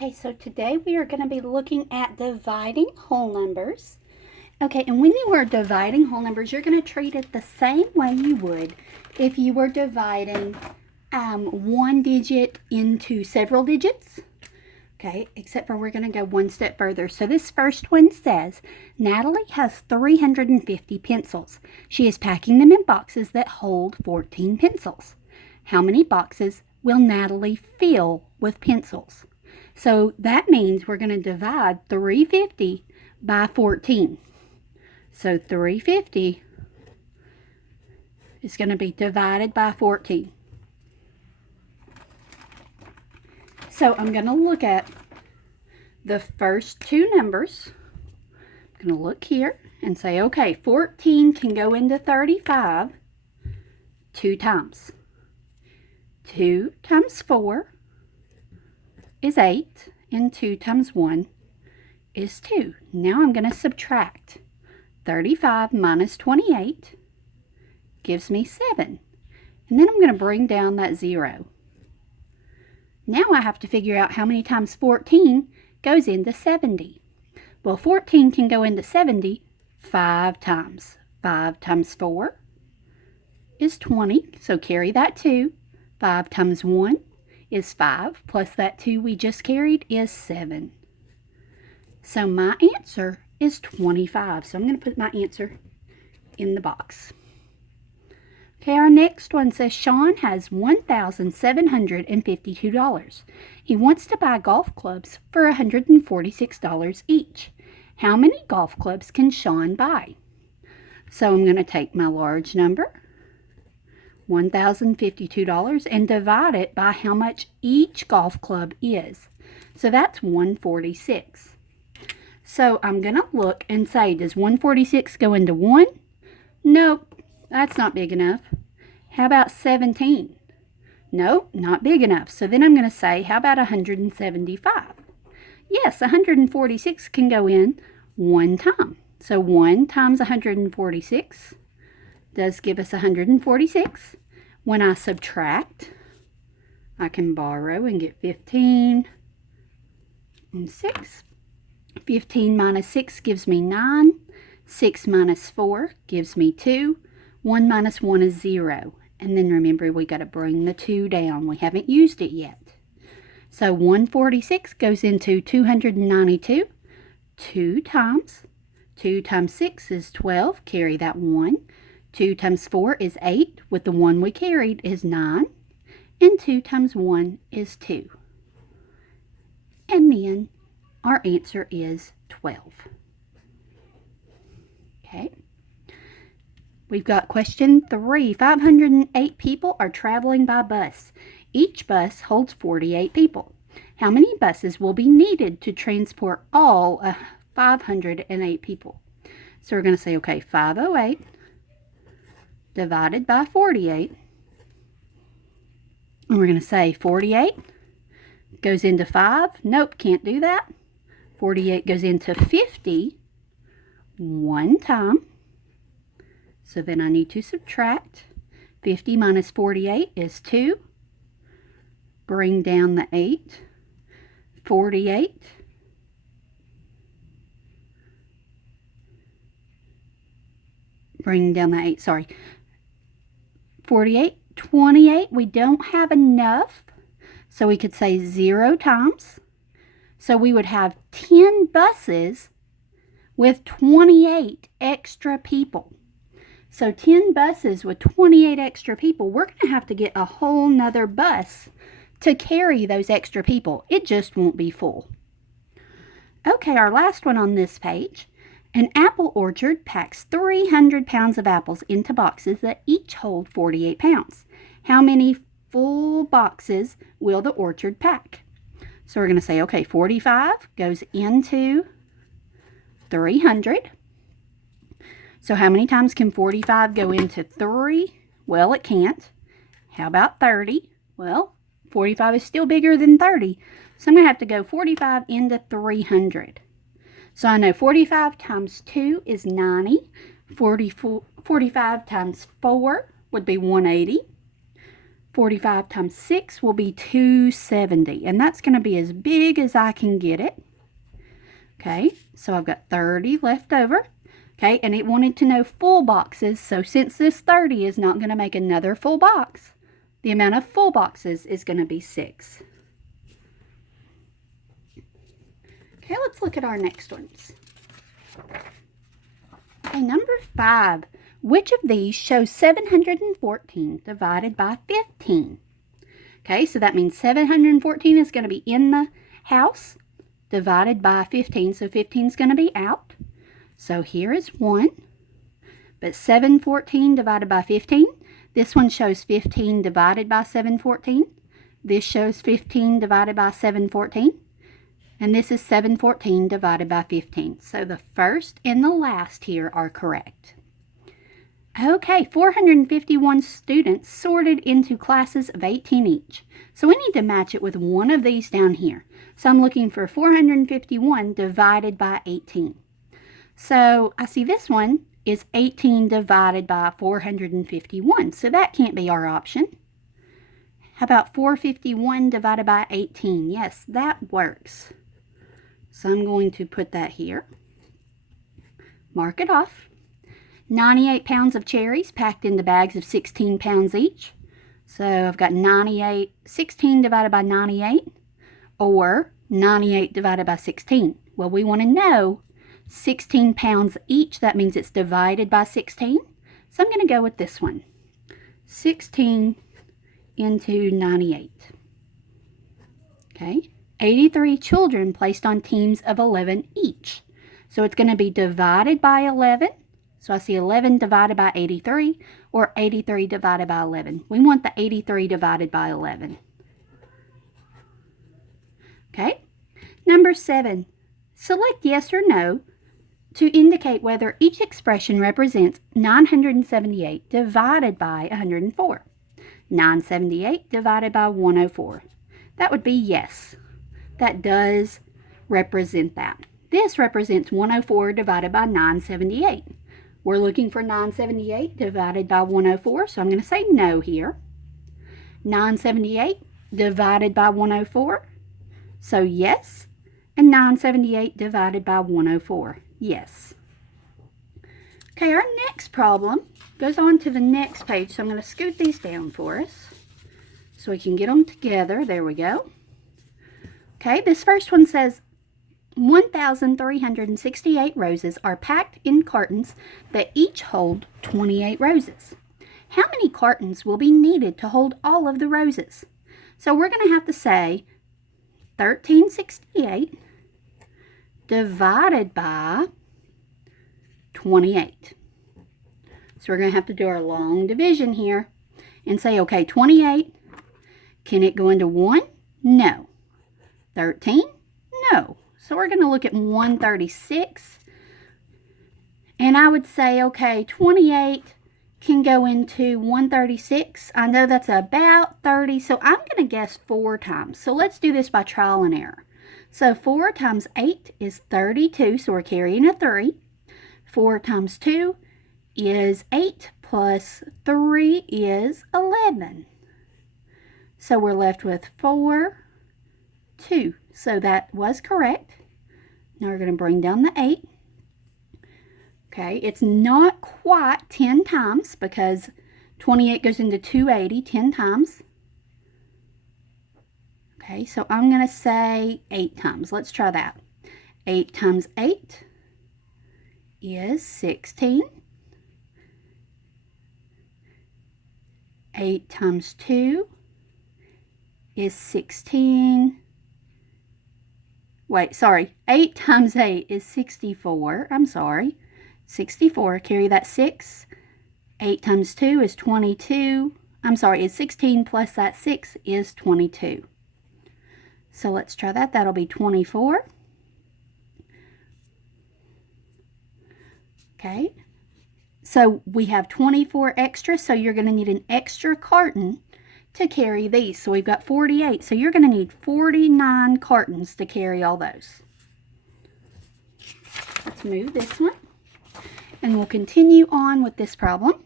Okay, so today we are going to be looking at dividing whole numbers. Okay, and when you are dividing whole numbers, you're going to treat it the same way you would if you were dividing one digit into several digits. Okay, except for we're going to go one step further. So this first one says, Natalie has 350 pencils. She is packing them in boxes that hold 14 pencils. How many boxes will Natalie fill with pencils? So that means we're going to divide 350 by 14. So 350 is going to be divided by 14. So I'm going to look at the first two numbers. I'm going to look here and say, okay, 14 can go into 35 two times. 2 times 4 is 8, and 2 times 1 is 2. Now I'm going to subtract. 35 minus 28 gives me 7. And then I'm going to bring down that 0. Now I have to figure out how many times 14 goes into 70. Well, 14 can go into 70 5 times. 5 times 4 is 20, so carry that 2. 5 times 1 is 5, plus that 2 we just carried is 7. So my answer is 25. So I'm going to put my answer in the box. Okay, our next one says Sean has $1,752. He wants to buy golf clubs for $146 each. How many golf clubs can Sean buy? So I'm going to take my large number, $1,052, and divide it by how much each golf club is. So that's 146. So I'm going to look and say, does 146 go into 1? Nope, that's not big enough. How about 17? Nope, not big enough. So then I'm going to say, how about 175? Yes, 146 can go in one time. So 1 times 146 does give us 146. When I subtract, I can borrow and get 15 and 6. 15 minus 6 gives me 9. 6 minus 4 gives me 2. 1 minus 1 is 0. And then remember, we got to bring the 2 down. We haven't used it yet. So 146 goes into 292. 2 times 6 is 12. Carry that 1. 2 times 4 is 8. With the 1 we carried is 9. And 2 times 1 is 2. And then our answer is 12. Okay. We've got question 3. 508 people are traveling by bus. Each bus holds 48 people. How many buses will be needed to transport all 508 people? So we're going to say, okay, 508 divided by 48. And we're going to say 48 goes into 5. Nope, can't do that. 48 goes into 50 one time. So then I need to subtract. 50 minus 48 is 2. Bring down the 8. 48. Bring down the 8, sorry. 48, 28, we don't have enough. So we could say 0 times. So we would have 10 buses with 28 extra people. So 10 buses with 28 extra people, we're going to have to get a whole nother bus to carry those extra people. It just won't be full. Okay, our last one on this page. An apple orchard packs 300 pounds of apples into boxes that each hold 48 pounds. How many full boxes will the orchard pack? So we're going to say, okay, 45 goes into 300. So how many times can 45 go into 3? Well, it can't. How about 30? Well, 45 is still bigger than 30. So I'm going to have to go 45 into 300. So I know 45 times 2 is 90. 45 times 4 would be 180. 45 times 6 will be 270, and that's going to be as big as I can get it. Okay, so I've got 30 left over. Okay, and it wanted to know full boxes, so since this 30 is not going to make another full box, the amount of full boxes is going to be 6. Okay, let's look at our next ones. Okay, number 5. Which of these shows 714 divided by 15? Okay, so that means 714 is going to be in the house divided by 15, so 15 is going to be out. So here is 1, but 714 divided by 15, this one shows 15 divided by 714. This shows 15 divided by 714. And this is 714 divided by 15. So the first and the last here are correct. Okay, 451 students sorted into classes of 18 each. So we need to match it with one of these down here. So I'm looking for 451 divided by 18. So I see this one is 18 divided by 451. So that can't be our option. How about 451 divided by 18? Yes, that works. So I'm going to put that here. Mark it off. 98 pounds of cherries packed into bags of 16 pounds each. So I've got 16 divided by 98, or 98 divided by 16. Well, we want to know 16 pounds each. That means it's divided by 16. So I'm going to go with this one. 16 into 98. Okay. 83 children placed on teams of 11 each. So it's going to be divided by 11. So I see 11 divided by 83, or 83 divided by 11. We want the 83 divided by 11. Okay. Number 7. Select yes or no to indicate whether each expression represents 978 divided by 104. 978 divided by 104. That would be yes. That does represent that. This represents 104 divided by 978. We're looking for 978 divided by 104, so I'm going to say no here. 978 divided by 104, so yes. And 978 divided by 104, yes. Okay, our next problem goes on to the next page, so I'm going to scoot these down for us so we can get them together. There we go. Okay, this first one says 1,368 roses are packed in cartons that each hold 28 roses. How many cartons will be needed to hold all of the roses? So we're going to have to say 1,368 divided by 28. So we're going to have to do our long division here and say, okay, 28, can it go into 1? No. 13? No. So we're going to look at 136. And I would say, okay, 28 can go into 136. I know that's about 30, so I'm going to guess 4 times. So let's do this by trial and error. So 4 times 8 is 32, so we're carrying a 3. 4 times 2 is 8, plus 3 is 11. So we're left with 4, 2. So that was correct. Now we're going to bring down the 8. Okay, it's not quite 10 times because 28 goes into 280 10 times. Okay, so I'm going to say 8 times. Let's try that. 8 times 8 is 16. 8 times 2 is 16. Wait, sorry. 8 times 8 is 64. I'm sorry. 64. Carry that 6. 8 times 2 is 22. I'm sorry, it's 16 plus that 6 is 22. So let's try that. That'll be 24. Okay. So we have 24 extra, so you're going to need an extra carton to carry these. So we've got 48, so you're going to need 49 cartons to carry all those. Let's move this one. And we'll continue on with this problem.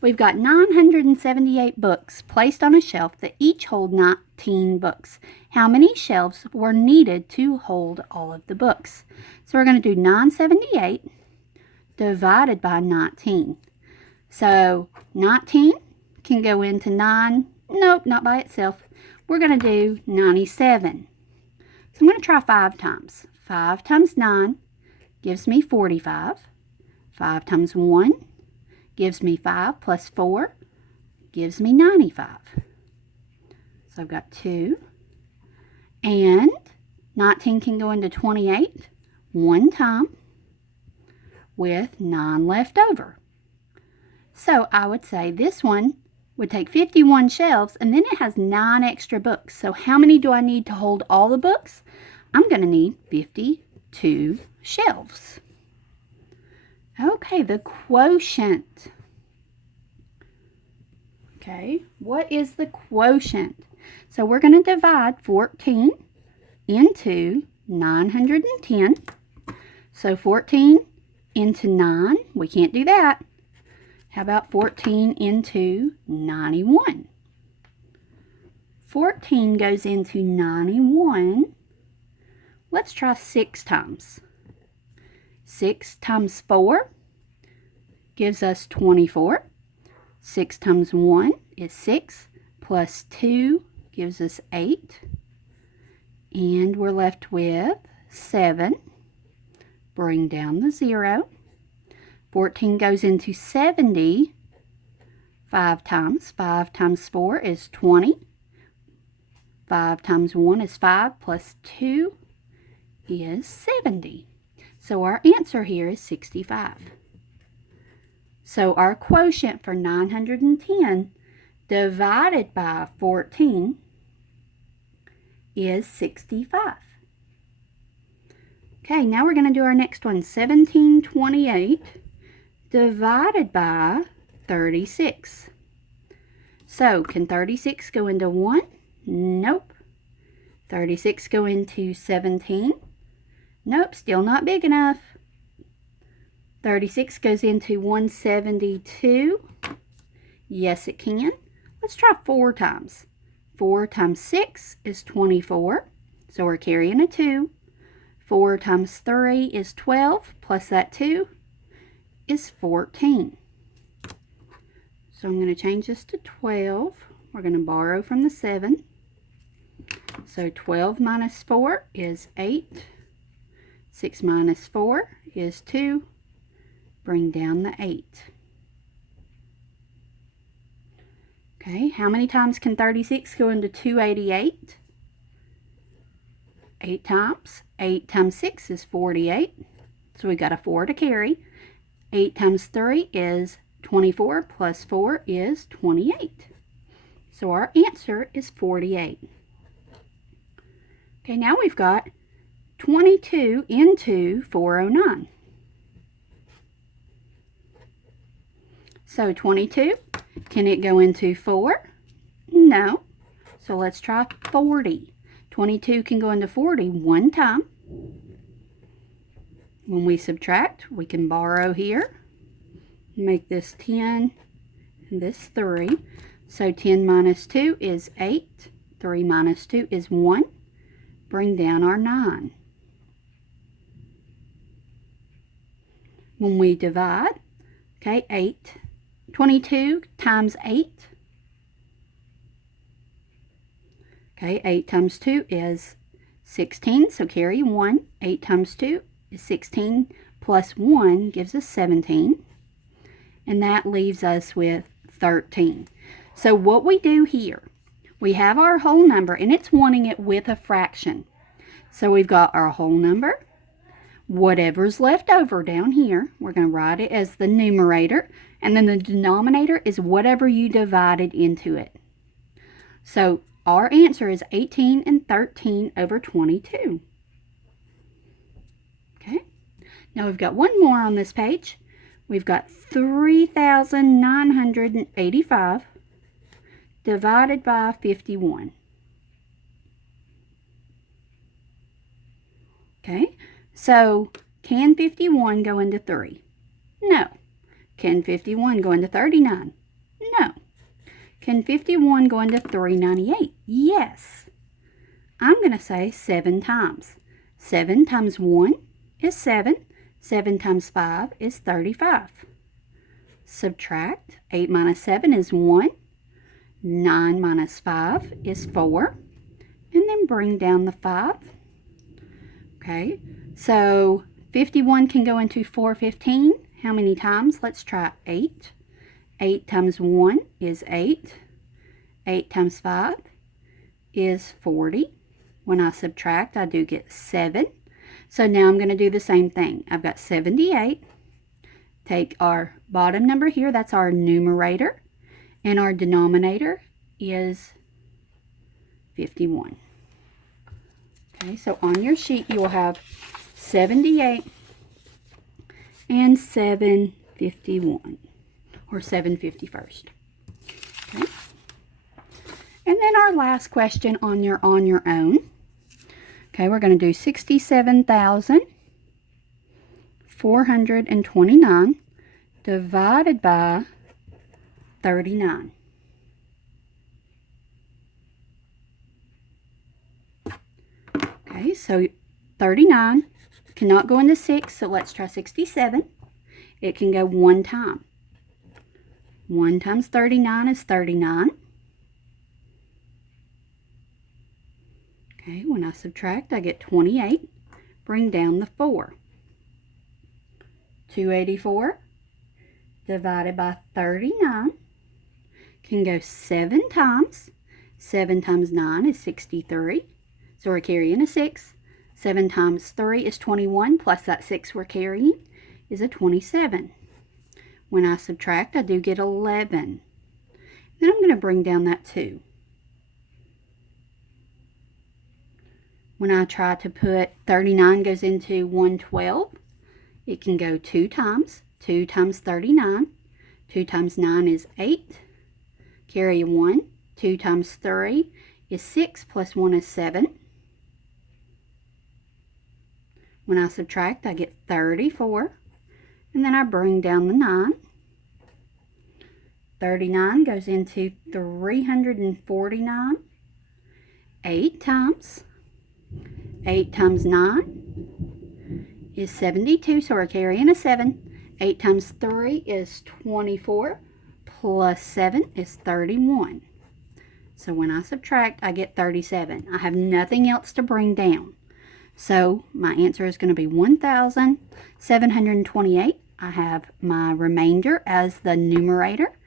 We've got 978 books placed on a shelf that each hold 19 books. How many shelves were needed to hold all of the books? So we're going to do 978 divided by 19. So 19 can go into 9. Nope, not by itself. We're going to do 97. So I'm going to try 5 times. 5 times 9 gives me 45. 5 times 1 gives me 5 plus 4 gives me 95. So I've got 2. And 19 can go into 28 one time with 9 left over. So I would say this one would take 51 shelves, and then it has 9 extra books. So how many do I need to hold all the books? I'm going to need 52 shelves. Okay, the quotient. Okay, what is the quotient? So we're going to divide 14 into 910. So 14 into 9, we can't do that. How about 14 into 91? 14 goes into 91. Let's try 6 times. 6 times 4 gives us 24. 6 times 1 is 6, plus 2 gives us 8. And we're left with 7. Bring down the 0. 14 goes into 70 5 times. 5 times 4 is 20. 5 times 1 is 5, plus 2 is 70. So our answer here is 65. So our quotient for 910 divided by 14 is 65. Okay, now we're going to do our next one. 1728 divided by 36. So, can 36 go into 1? Nope. 36 go into 17? Nope, still not big enough. 36 goes into 172. Yes, it can. Let's try 4 times. 4 times 6 is 24. So we're carrying a 2. 4 times 3 is 12. Plus that 2 is 14. So I'm going to change this to 12. We're going to borrow from the 7. So 12 minus 4 is 8. 6 minus 4 is 2. Bring down the 8. Okay, how many times can 36 go into 288? 8 times. 8 times 6 is 48. So we got a 4 to carry. 8 times 3 is 24, plus 4 is 28. So our answer is 48. Okay, now we've got 22 into 409. So 22, can it go into 4? No. So let's try 40. 22 can go into 40 one time. When we subtract, we can borrow here. Make this 10 and this 3. So 10 minus 2 is 8. 3 minus 2 is 1. Bring down our 9. When we divide, okay, 22 times 8. Okay, 8 times 2 is 16, so carry 1. 8 times 2 is 16, plus 1 gives us 17. And that leaves us with 13. So what we do here, we have our whole number, and it's wanting it with a fraction. So we've got our whole number. Whatever's left over down here, we're going to write it as the numerator, and then the denominator is whatever you divided into it. So our answer is 18 and 13 over 22. Okay, now we've got one more on this page. We've got 3,985 divided by 51. Okay, so can 51 go into 3? No. Can 51 go into 39? Can 51 go into 398? Yes. I'm going to say 7 times. 7 times 1 is 7. 7 times 5 is 35. Subtract. 8 minus 7 is 1. 9 minus 5 is 4. And then bring down the 5. Okay, so 51 can go into 415. How many times? Let's try 8. 8 times 1 is 8. 8 times 5 is 40. When I subtract, I do get 7. So now I'm going to do the same thing. I've got 78. Take our bottom number here, that's our numerator, and our denominator is 51. Okay, so on your sheet you will have 78 and 751, or 751st. Okay. And then our last question on your own. Okay, we're going to do 67,429 divided by 39. Okay, so 39 cannot go into 6, so let's try 67. It can go one time. 1 times 39 is 39. Okay, when I subtract, I get 28. Bring down the 4. 284 divided by 39 can go 7 times. 7 times 9 is 63. So we're carrying a 6. 7 times 3 is 21, plus that 6 we're carrying is a 27. When I subtract, I do get 11. Then I'm going to bring down that 2. When I try to put 39 goes into 112, it can go 2 times. 2 times 39. 2 times 9 is 8. Carry a 1. 2 times 3 is 6, plus 1 is 7. When I subtract, I get 34. And then I bring down the 9. 39 goes into 349. 8 times. 8 times 9 is 72, so we're carrying a 7. 8 times 3 is 24, plus 7 is 31. So when I subtract, I get 37. I have nothing else to bring down. So my answer is going to be 1,728. I have my remainder as the numerator,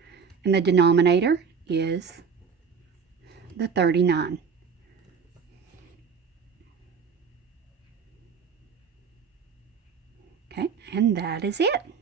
and the denominator is the 39. Okay, and that is it.